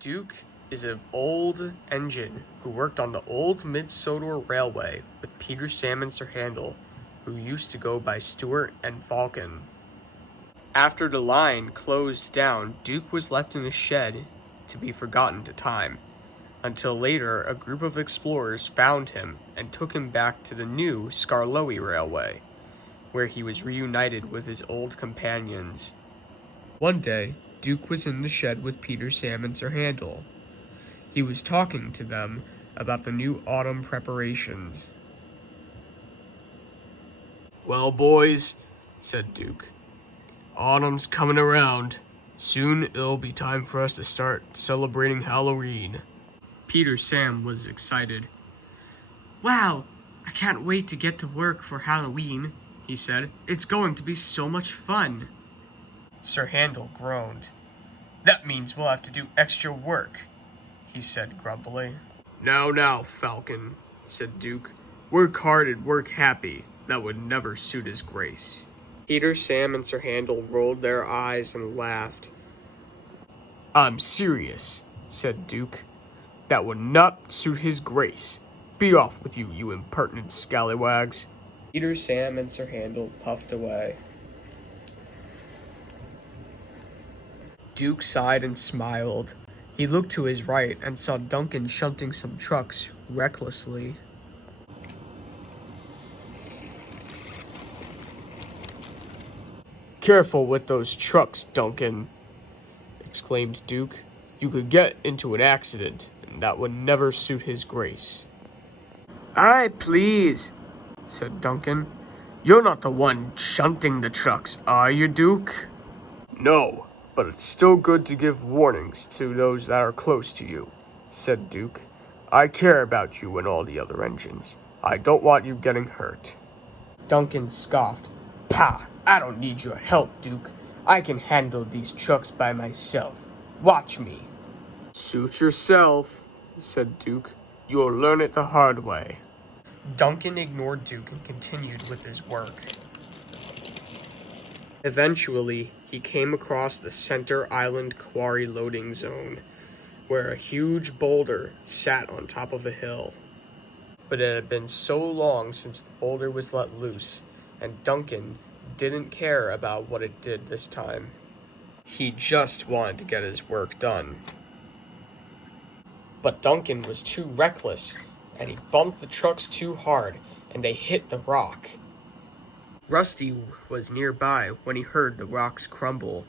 Duke is an old engine who worked on the old Mid-Sodor Railway with Peter Sam and Sir Handel, who used to go by Stuart and Falcon. After the line closed down, Duke was left in a shed to be forgotten to time, until later a group of explorers found him and took him back to the new Skarloey Railway, where he was reunited with his old companions. One day, Duke was in the shed with Peter, Sam, and Sir Handel. He was talking to them about the new autumn preparations. "Well, boys," said Duke, "autumn's coming around. Soon it'll be time for us to start celebrating Halloween." Peter Sam was excited. "Wow, I can't wait to get to work for Halloween," he said. "It's going to be so much fun." Sir Handel groaned. "That means we'll have to do extra work," he said grumpily. Now, Falcon," said Duke. "Work hard and work happy. That would never suit his grace." Peter, Sam, and Sir Handel rolled their eyes and laughed. "I'm serious," said Duke. "That would not suit his grace. Be off with you, you impertinent scallywags." Peter, Sam, and Sir Handel puffed away. Duke sighed and smiled. He looked to his right and saw Duncan shunting some trucks recklessly. "Careful with those trucks, Duncan," exclaimed Duke. "You could get into an accident, and that would never suit his grace." "Aye, please," said Duncan. "You're not the one shunting the trucks, are you, Duke?" "No, but it's still good to give warnings to those that are close to you," said Duke. "I care about you and all the other engines. I don't want you getting hurt." Duncan scoffed. "Pah! I don't need your help, Duke. I can handle these trucks by myself. Watch me." "Suit yourself," said Duke. "You'll learn it the hard way." Duncan ignored Duke and continued with his work. Eventually, he came across the Center Island Quarry loading zone, where a huge boulder sat on top of a hill. But it had been so long since the boulder was let loose, and Duncan didn't care about what it did this time. He just wanted to get his work done. But Duncan was too reckless, and he bumped the trucks too hard, and they hit the rock. Rusty was nearby when he heard the rocks crumble.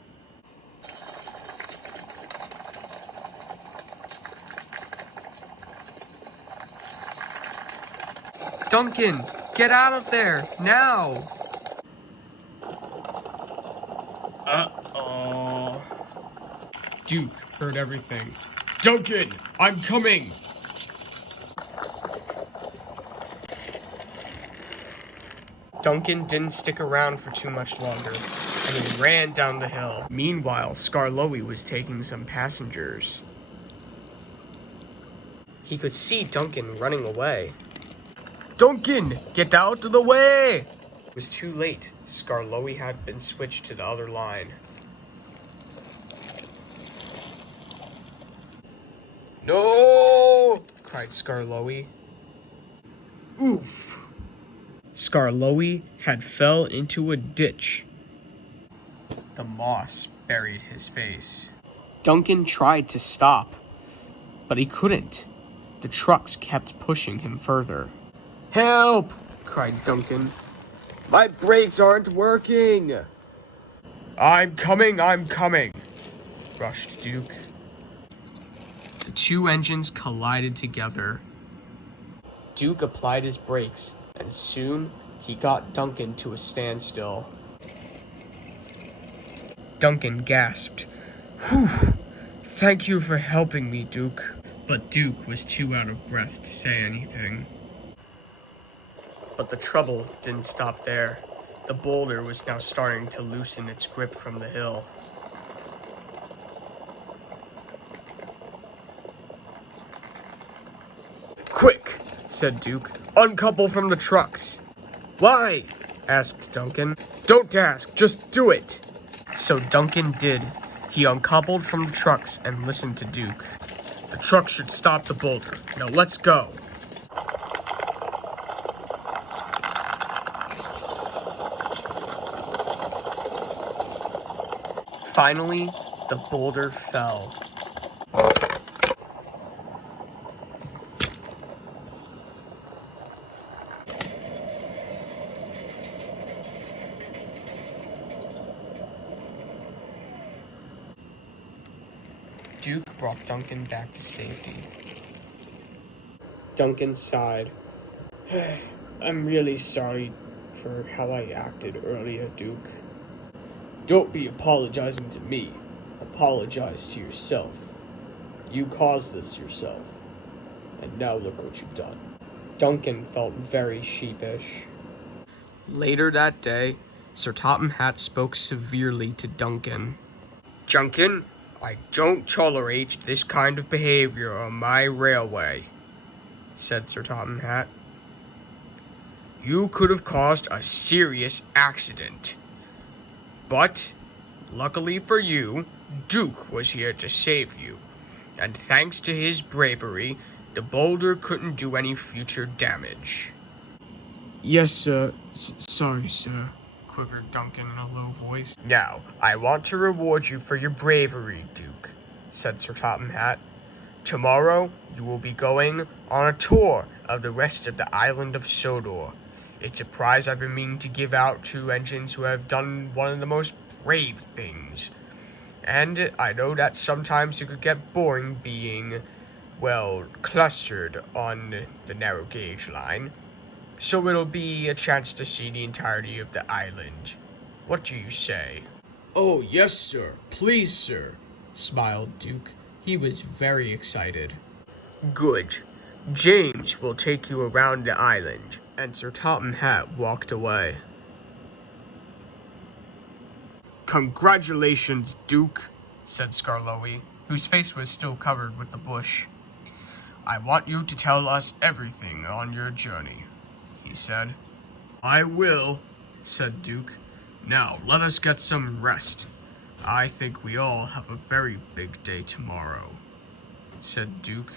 "Duncan, get out of there, now!" Uh-oh. Duke heard everything. "Duncan, I'm coming!" Duncan didn't stick around for too much longer, and he ran down the hill. Meanwhile, Skarloey was taking some passengers. He could see Duncan running away. "Duncan, get out of the way!" It was too late. Skarloey had been switched to the other line. "No!" cried Skarloey. Oof! Skarloey had fell into a ditch. The moss buried his face. Duncan tried to stop, but he couldn't. The trucks kept pushing him further. "Help!" cried Duncan. "My brakes aren't working!" I'm coming, rushed Duke. The two engines collided together. Duke applied his brakes, and soon he got Duncan to a standstill. Duncan gasped. "Whew! Thank you for helping me, Duke." But Duke was too out of breath to say anything. But the trouble didn't stop there. The boulder was now starting to loosen its grip from the hill. "Quick," said Duke. "Uncouple from the trucks." "Why?" asked Duncan. "Don't ask, just do it." So Duncan did. He uncoupled from the trucks and listened to Duke. truck should stop the boulder. Now let's go. Finally, the boulder fell. Duke brought Duncan back to safety. Duncan sighed. I'm really sorry for how I acted earlier, Duke. Don't be apologizing to me. Apologize to yourself. You caused this yourself. And now look what you've done. Duncan felt very sheepish. Later that day, Sir Topham Hatt spoke severely to Duncan. Duncan, I don't tolerate this kind of behavior on my railway, said Sir Topham Hatt. You could have caused a serious accident. But, luckily for you, Duke was here to save you. And thanks to his bravery, the boulder couldn't do any future damage. Yes, sir. Sorry, sir, quivered Duncan in a low voice. Now, I want to reward you for your bravery, Duke, said Sir Topham Hatt. Tomorrow, you will be going on a tour of the rest of the island of Sodor. It's a prize I've been meaning to give out to engines who have done one of the most brave things. And I know that sometimes it could get boring being, well, clustered on the narrow gauge line. So it'll be a chance to see the entirety of the island. What do you say? Oh, yes, sir. Please, sir, smiled Duke. He was very excited. Good. James will take you around the island. And Sir Topham Hatt walked away. Congratulations, Duke, said Skarloey, whose face was still covered with the bush. I want you to tell us everything on your journey, he said. I will, said Duke. Now, let us get some rest. I think we all have a very big day tomorrow, said Duke.